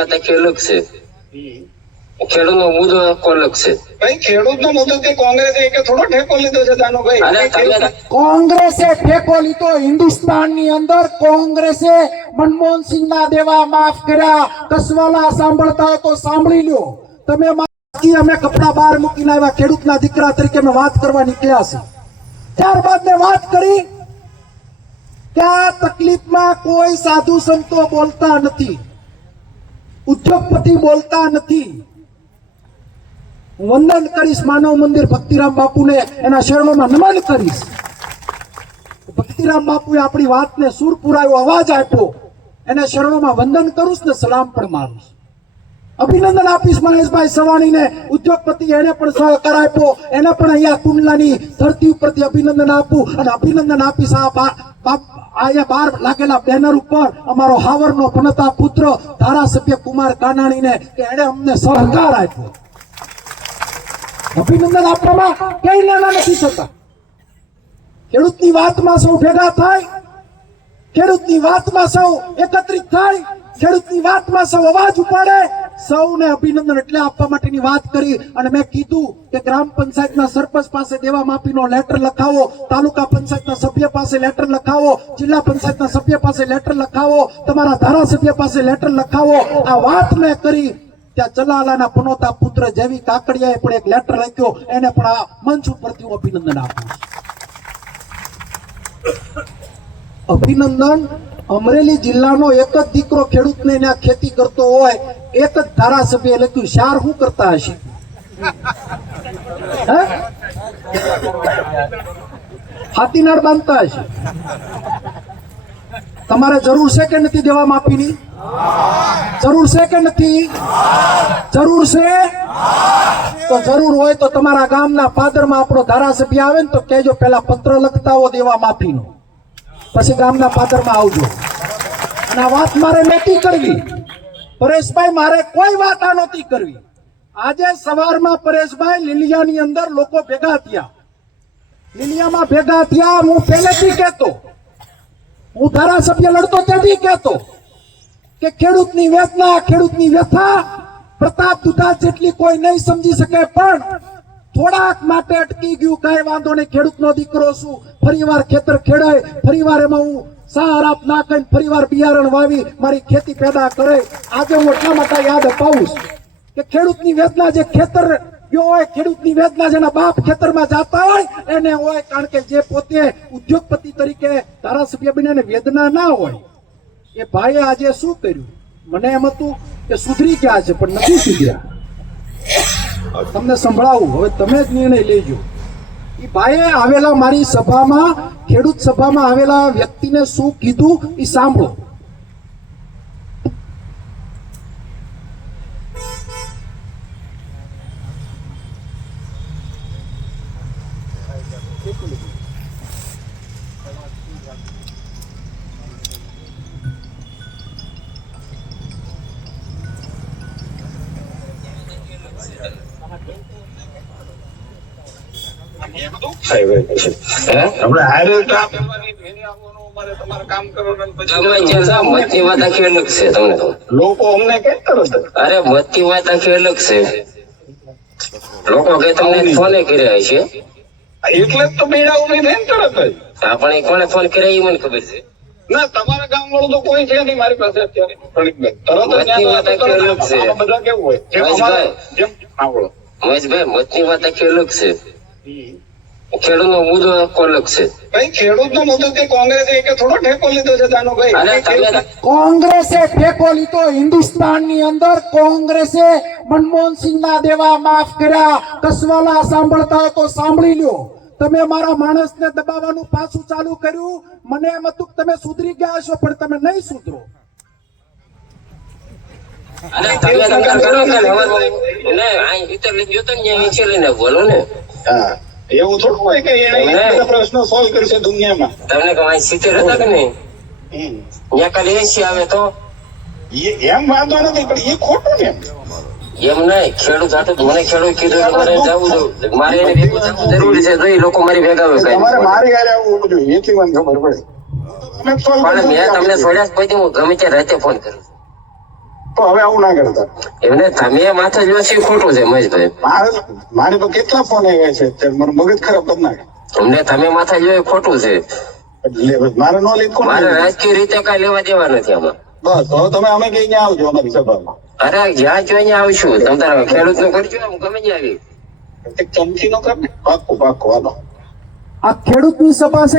વાત આખી અલગ છે. ખેડૂતનો મુદ્દો આખો અલગ છે. ભાઈ ખેડૂતનો મુદ્દો તે કોંગ્રેસે કે થોડો ઠેકો લીધો છે દાનુભાઈ. કોંગ્રેસે ઠેકો લીધો. હિન્દુસ્તાનની અંદર કોંગ્રેસે મનમોહનસિંહના દેવા માફ કર્યા. કસવાલા સાંભળતા હોય તો સાંભળી લ્યો. તમે અમે કપડા બહાર મૂકીને આવ્યા, ખેડૂતના દીકરા તરીકે અમે વાત કરવા નીકળ્યા છે. ત્યારબાદ મેં વાત કરી કે આ તકલીફમાં કોઈ સાધુ સંતો બોલતા નથી, ઉદ્યોગપતિ બોલતા નથી. વંદન કરીશ માનવ મંદિર ભક્તિરામ બાપુને, એના શરણોમાં નમન કરીશ. ભક્તિરામ બાપુએ આપણી વાતને સુર પુરાયો, અવાજ આપ્યો, એને શરણોમાં વંદન કરું ને સલામ પણ મારું. અભિનંદન આપીશ મહેશભાઈ સવાણીને, ઉદ્યોગપતિ, એને પણ સહકાર આપ્યો, એને પણ અહીંયા કુંડલાની ધરતી ઉપરથી અભિનંદન આપું. અને અભિનંદન આપીશ અહીંયા બહાર લાગેલા બેનર ઉપર અમારો હાવરનો પનતા પુત્ર ધારાસભ્ય કુમાર કાનાણીને, કે એને અમને સહકાર આપ્યો. અભિનંદન આપવામાં કઈ નાના નથી થતા. ખેડૂતની વાતમાં સૌ ભેગા થાય, ખેડૂતની વાતમાં સૌ એકત્રિત થાય, ખેડૂતની વાતમાં સૌ અવાજ ઉપાડે. સૌને અભિનંદન એટલે આપવા માટેની વાત કરી. અને મેં કીધું કે ગ્રામ પંચાયતના સરપંચ પાસે દેવા માફીનો લેટર લખાવો, તાલુકા પંચાયતના સભ્ય પાસે લેટર લખાવો, જિલ્લા પંચાયતના સભ્ય પાસે લેટર લખાવો, તમારા ધારાસભ્ય પાસે લેટર લખાવો. આ વાત મેં કરી ત્યાં ચલાલાના પનોતા પુત્ર જેવી કાકડિયાએ પણ એક લેટર લખ્યો, એને પણ આ મંચ ઉપરથી હું અભિનંદન આપું. અભિનંદન. અમરેલી જિલ્લાનો એક જ દીકરો ખેડૂતને ત્યાં ખેતી કરતો હોય, એક જ ધારાસભ્ય લખ્યું. શાર શું કરતા હશે? હાથીનાળ બાંધતા હશે. તમારે જરૂર છે કે નથી દેવા માફીની? જરૂર છે કે નથી? જરૂર છે. તો જરૂર હોય તો તમારા ગામના પાદરમાં આપણો ધારાસભ્ય આવે ને તો કહેજો પેલા પત્ર લખતા હો દેવા માફીનો, પછી ગામના પાદરમાં આવજો. અને આ વાત મારે નહોતી કરવી પરેશભાઈ, મારે કોઈ વાત આ નહોતી કરવી. આજે સવારમાં પરેશભાઈ લીલિયાની અંદર લોકો ભેગા થયા, લીલિયામાં ભેગા થયા. હું પહેલેથી કહેતો, હું ધારાસભ્ય લડતો ત્યાંથી કહેતો કે ખેડૂતની વેદના, ખેડૂતની વ્યથા પ્રતાપ દુધા જેટલી કોઈ નહીં સમજી શકે, પણ થોડાક માટે અટકી ગયું. કાંઈ વાંધો નહીં, ખેડૂતનો દીકરો છું, ફરીવાર ખેતર ખેડાય, ફરીવાર એમાં હું સહારાપ નાખીને ફરીવાર બિયારણ વાવી મારી ખેતી પેદા કરે. આજે હું એટલા માટે યાદ અપાવું કે ખેડૂતની વેદના, જે ખેતર ગયો હોય, ખેડૂતની વેદના જેના બાપ ખેતરમાં જતા હોય એને હોય. કારણ કે જે પોતે ઉદ્યોગપતિ તરીકે ધારાસભ્ય બનીને વેદના ના હોય, એ ભાઈએ આજે શું કર્યું? મને એમ હતું કે સુધરી ગયા છે, પણ નથી સુધર્યા. તમને સંભળાવું, હવે તમે જ નિર્ણય લેજો. એ ભાઈએ આવેલા મારી સભામાં, ખેડૂત સભામાં આવેલા વ્યક્તિને શું કીધું એ સાંભળો. આપણે હારે તમારે કામ કરવાનું મતની વાત આખી અલગ છે. તમને લોકો અમને કઈ તરત, અરે મતની વાત આખી અલગ છે. લોકો કે તમને ફોને કર્યા છે, એટલે જ તો બેડાવું નહીં થાય ને તરત જ. પણ એ કોને ફોન કર્યા એ મને ખબર છે. ના, તમારા ગામ વાળું તો કોઈ છે નહીં મારી પાસે અત્યારે. મતની વાત આખી અલગ છે. બધા કેવું હોય જેમ આવડો મહેશભાઈ, મતની વાત આખી અલગ છે. ખેડૂતનો મુદ્દો આખો અલગ છે. ભાઈ ખેડૂતનો મુદ્દો તે કોંગ્રેસે કે થોડો ઠેકો લીધો છે દાનુભાઈ. કોંગ્રેસે ઠેકો લીધો. હિન્દુસ્તાનની અંદર કોંગ્રેસે મનમોહનસિંહના દેવા માફ કર્યા. કસવાલા સાંભળતા હોય તો સાંભળી લ્યો. તમે મારા માણસને દબાવવાનું પાછું ચાલુ કર્યું. મને એમ હતું કે તમે સુધરી ગયા છો, પણ તમે નહીં સુધરો. અને તમે નંબર કરો કે ને આ ભીતર લઈ ગયો તો ને નીચે લઈને બોલો ને. હા, એવું થોડું હોય કે એને પ્રશ્નો સોલ્વ કરશે દુનિયામાં. તમને કહો અહીં 70 હતા કે નહીં? ત્યાં ખાલી 80 આવે તો એમ વાંધો નથી, પણ એ ખોટું ને. એમ નહીં, ખેડૂત હતું. મને ખેડૂત કીધું મારે જવું જોઈએ, મારે એને ભેગું થવું જરૂરી છે. તો એ લોકો મારી ભેગા આવે. તમારે મારી હારે આવવું જોઈએ, એથી મને ખબર પડે. પણ મેં તમને છોડ્યા પછી હું ગમે ત્યાં રાતે ફોન કરું. તો હવે આવું ના કરતા. એમને તમે માથે જો છે ખોટું છે મહેશભાઈ. મારે તો કેટલા ફોન આવ્યા છે અત્યારે, મારું મગજ ખરાબ કરી નાખે. અમને તમે માથે જો એ ખોટું છે. એટલે મારે નો લીધું. મારે રાજકીય રીતે કઈ લેવા દેવા નથી આમાં. બસ હવે તમે અમે કઈ ત્યાં આવજો અમારી સભામાં. અરે જ્યાં જો અહીંયા આવશું તમે તારા ખેડૂત નું કરજો હું ગમે ત્યાં આવી. ચમચી નો કર ને. પાક્કું હાલો. આ ખેડૂતની સભા છે